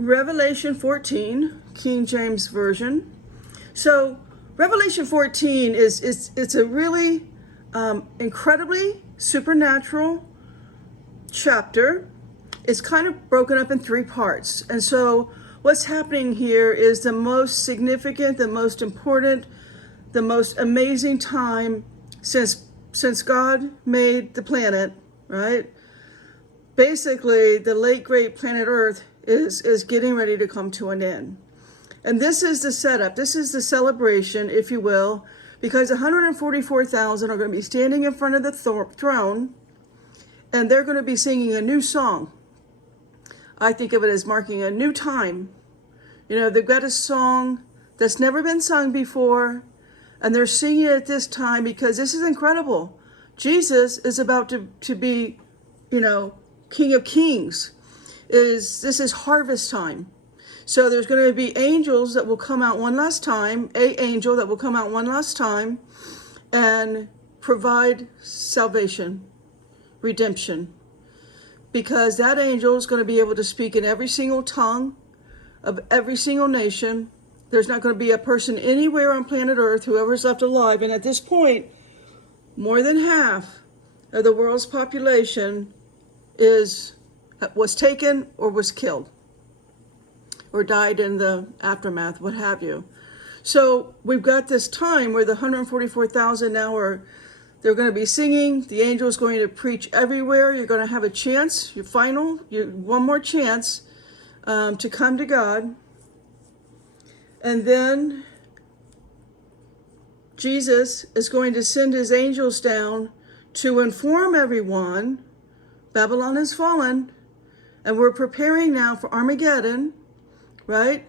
Revelation 14, King James Version. So Revelation 14 it's a really incredibly supernatural chapter. It's kind of broken up in three parts. And so what's happening here is the most significant, the most important, the most amazing time since God made the planet, right? Basically, the late great planet Earth is getting ready to come to an end. And this is the setup. This is the celebration, if you will, because 144,000 are going to be standing in front of the throne, and they're going to be singing a new song. I think of it as marking a new time. You know, they've got a song that's never been sung before, and they're singing it at this time because this is incredible. Jesus is about to be, you know, King of Kings. This is harvest time. So there's going to be angels that will come out one last time, an angel that will come out one last time and provide salvation, redemption. Because that angel is going to be able to speak in every single tongue of every single nation. There's not going to be a person anywhere on planet Earth, whoever's left alive. And at this point, more than half of the world's population was taken or was killed or died in the aftermath, what have you. So we've got this time where the 144,000 now they're going to be singing. The angel is going to preach everywhere. You're going to have a chance, one more chance to come to God. And then Jesus is going to send his angels down to inform everyone Babylon has fallen, and we're preparing now for Armageddon, right?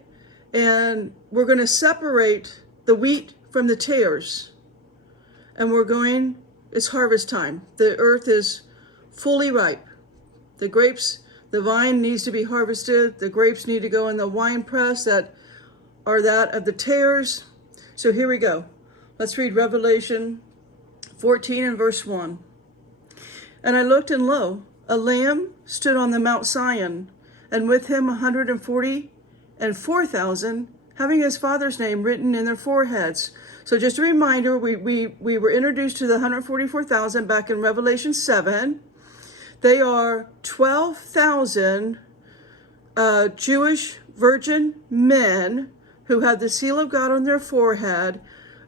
And we're going to separate the wheat from the tares. And it's harvest time. The earth is fully ripe. The grapes, the vine needs to be harvested. The grapes need to go in the wine press that are that of the tares. So here we go. Let's read Revelation 14 and verse 1. And I looked, and lo, a lamb stood on the Mount Zion, and with him 144,000, having his father's name written in their foreheads. So just a reminder, we were introduced to the 144,000 back in Revelation 7. They are 12,000 Jewish virgin men who had the seal of God on their forehead,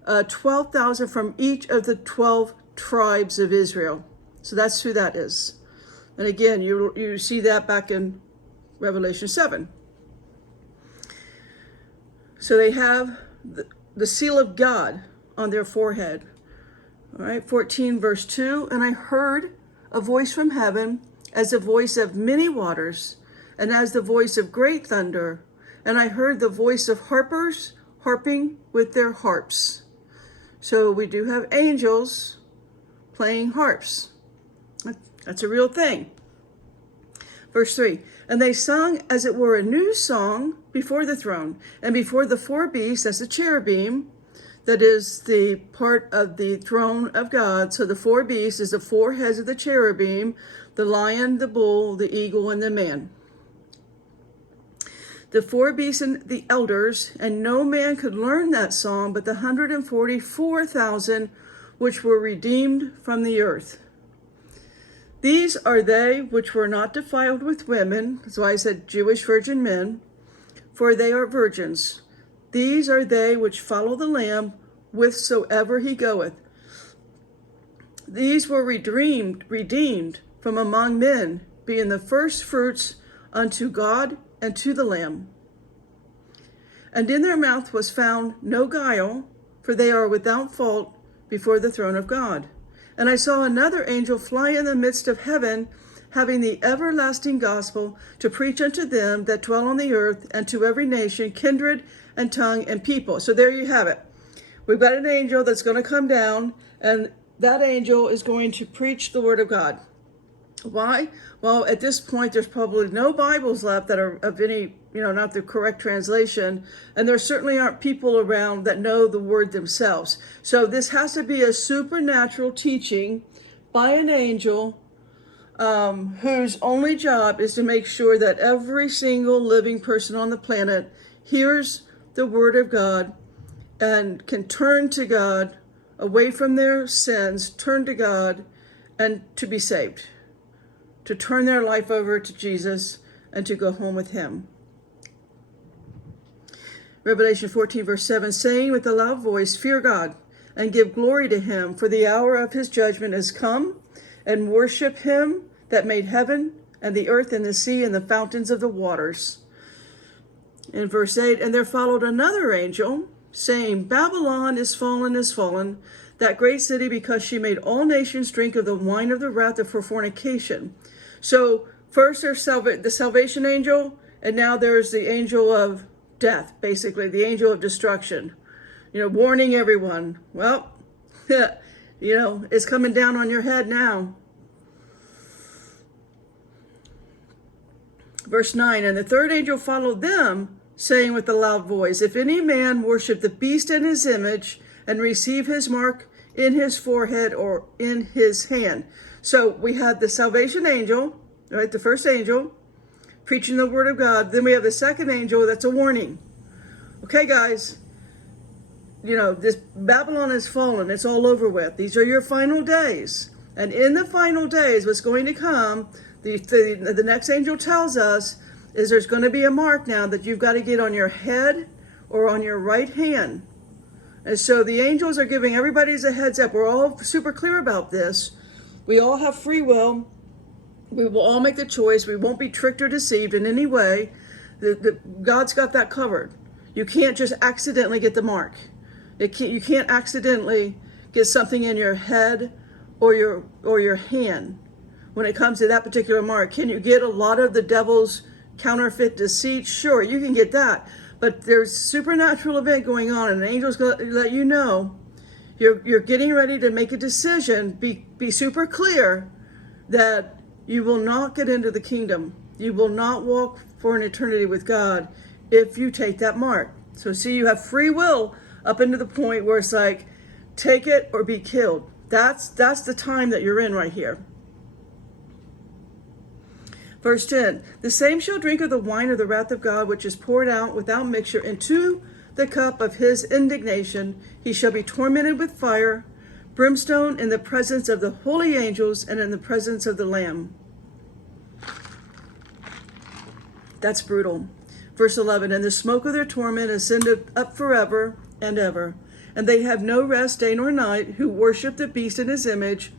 12,000 from each of the 12 tribes of Israel. So that's who that is. And again, you see that back in Revelation 7. So they have the seal of God on their forehead. All right, 14 verse 2. And I heard a voice from heaven as the voice of many waters and as the voice of great thunder. And I heard the voice of harpers harping with their harps. So we do have angels playing harps. That's a real thing. Verse 3, and they sung as it were a new song before the throne, and before the four beasts, as the cherubim, that is the part of the throne of God. So the four beasts is the four heads of the cherubim, the lion, the bull, the eagle, and the man. The four beasts and the elders, and no man could learn that song but the 144,000 which were redeemed from the earth. These are they which were not defiled with women. That's why I said Jewish virgin men, for they are virgins. These are they which follow the Lamb whithersoever he goeth. These were redeemed from among men, being the first fruits unto God and to the Lamb. And in their mouth was found no guile, for they are without fault before the throne of God. And I saw another angel fly in the midst of heaven, having the everlasting gospel to preach unto them that dwell on the earth, and to every nation, kindred, and tongue, and people. So there you have it. We've got an angel that's going to come down, and that angel is going to preach the word of God. Why? Well, at this point, there's probably no Bibles left that are of any, not the correct translation. And there certainly aren't people around that know the word themselves. So this has to be a supernatural teaching by an angel whose only job is to make sure that every single living person on the planet hears the word of God and can turn to God, away from their sins, turn to God, and to be saved, to turn their life over to Jesus and to go home with him. Revelation 14, verse 7, saying with a loud voice, fear God and give glory to him, for the hour of his judgment is come, and worship him that made heaven and the earth and the sea and the fountains of the waters. In verse 8, and there followed another angel, saying, Babylon is fallen, that great city, because she made all nations drink of the wine of the wrath of her fornication. So first there's the salvation angel, and now there's the angel of death, basically, the angel of destruction. Warning everyone, well, it's coming down on your head now. Verse 9, and the third angel followed them, saying with a loud voice, if any man worship the beast in his image and receive his mark in his forehead or in his hand. So we had the salvation angel, right? The first angel preaching the word of God. Then we have the second angel, that's a warning. Okay, guys, this Babylon is fallen. It's all over with. These are your final days. And in the final days, what's going to come, the next angel tells us, is there's going to be a mark now that you've got to get on your head or on your right hand. And so the angels are giving everybody a heads up. We're all super clear about this. We all have free will. We will all make the choice. We won't be tricked or deceived in any way. God's got that covered. You can't just accidentally get the mark. You can't accidentally get something in your head or your hand when it comes to that particular mark. Can you get a lot of the devil's counterfeit deceit? Sure, you can get that. But there's supernatural event going on, and the angel's going to let you know you're getting ready to make a decision. Be super clear that you will not get into the kingdom. You will not walk for an eternity with God if you take that mark. So see, you have free will up into the point where it's like, take it or be killed. That's the time that you're in right here. Verse 10, the same shall drink of the wine of the wrath of God, which is poured out without mixture into the cup of his indignation. He shall be tormented with fire, brimstone, in the presence of the holy angels and in the presence of the Lamb. That's brutal. Verse 11, and the smoke of their torment ascended up forever and ever. And they have no rest day nor night, who worship the beast in his image,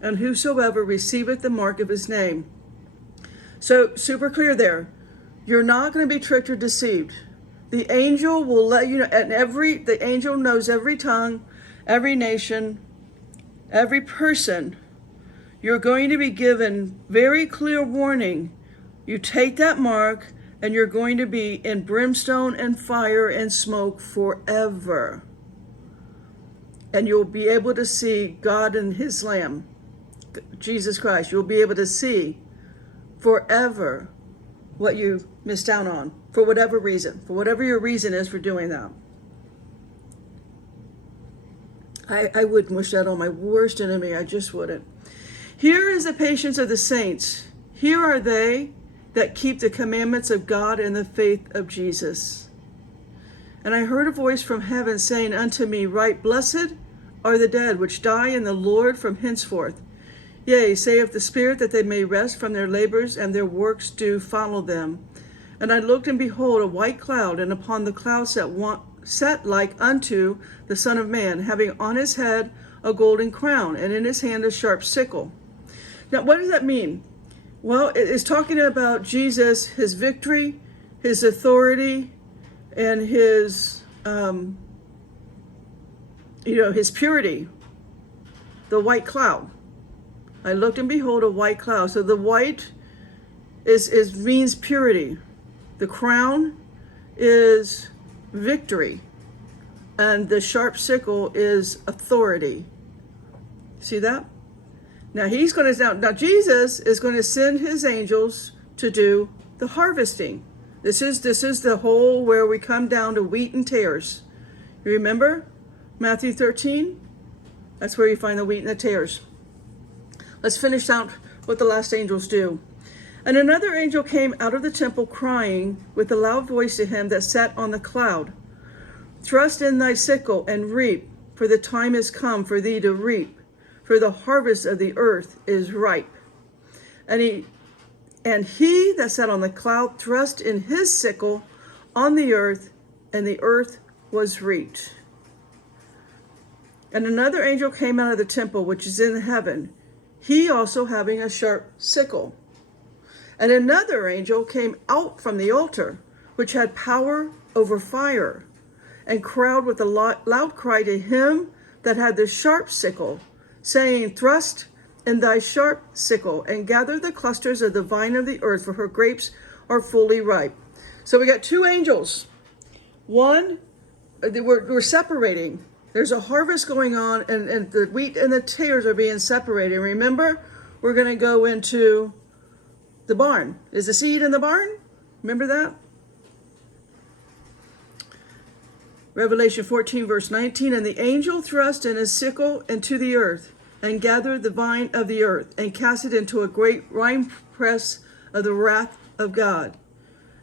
and whosoever receiveth the mark of his name. So super clear there. You're not going to be tricked or deceived. The angel will let you know, and the angel knows every tongue, every nation, every person. You're going to be given very clear warning. You take that mark, and you're going to be in brimstone and fire and smoke forever. And you'll be able to see God and his Lamb, Jesus Christ. You'll be able to see forever what you missed out on, for whatever reason, for whatever your reason is for doing that. I wouldn't wish that on my worst enemy. I just wouldn't. Here is the patience of the saints. Here are they that keep the commandments of God and the faith of Jesus. And I heard a voice from heaven saying unto me, Right, blessed are the dead which die in the Lord from henceforth. Yea, saith the Spirit, that they may rest from their labors, and their works do follow them. And I looked, and behold, a white cloud, and upon the cloud sat like unto the Son of Man, having on his head a golden crown, and in his hand a sharp sickle. Now, what does that mean? Well, it is talking about Jesus, his victory, his authority, and his, his purity. The white cloud. I looked, and behold, a white cloud. So the white means purity. The crown is victory. And the sharp sickle is authority. See that? Now Jesus is going to send his angels to do the harvesting. This is the whole where we come down to wheat and tares. You remember Matthew 13? That's where you find the wheat and the tares. Let's finish out what the last angels do. And another angel came out of the temple crying with a loud voice to him that sat on the cloud, "Thrust in thy sickle and reap, for the time is come for thee to reap, for the harvest of the earth is ripe." And he that sat on the cloud thrust in his sickle on the earth, and the earth was reaped. And another angel came out of the temple which is in heaven, he also having a sharp sickle. And another angel came out from the altar, which had power over fire, and cried with a loud cry to him that had the sharp sickle, saying, "Thrust in thy sharp sickle, and gather the clusters of the vine of the earth, for her grapes are fully ripe." So we got two angels. One, we're separating. There's a harvest going on, and the wheat and the tares are being separated. Remember, we're going to go into the barn. Is the seed in the barn? Remember that? Revelation 14, verse 19, "And the angel thrust in his sickle into the earth, and gathered the vine of the earth, and cast it into a great winepress of the wrath of God.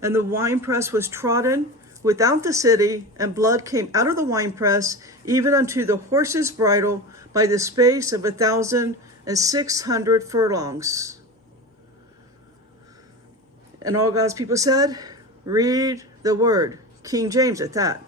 And the winepress was trodden without the city, and blood came out of the winepress, even unto the horse's bridle, by the space of 1,600 furlongs." And all God's people said, "Read the word." King James at that.